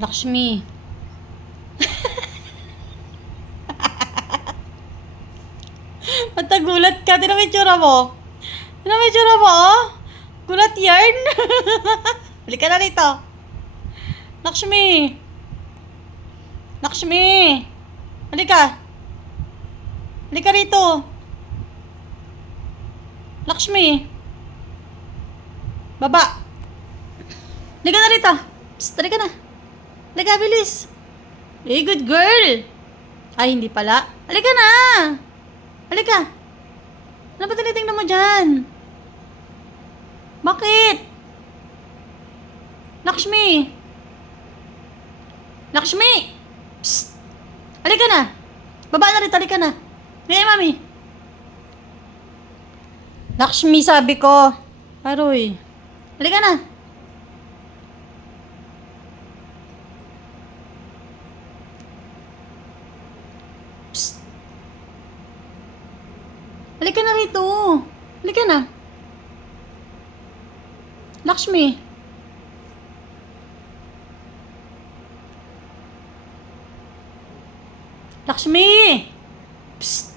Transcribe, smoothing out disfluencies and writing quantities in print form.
Lakshmi. Ba't nagulat ka? Tinan mo yung tsura mo. Tinan mo yung tsura mo, oh. Gulat yarn. Halika na rito. Lakshmi. Lakshmi. Halika. Halika rito. Lakshmi. Baba. Halika na rito. Psst, halika na. Halika, bilis. Hey, good girl. Ay, hindi pala. Halika na. Halika. Ano ba tinitingnan mo dyan? Bakit? Lakshmi. Lakshmi. Psst. Halika na. Baba na rito, halika na. Hey, mami. Lakshmi, sabi ko. Aroy. Halika na. Psst. Halika na rito. Halika na. Lakshmi. Lakshmi. Psst.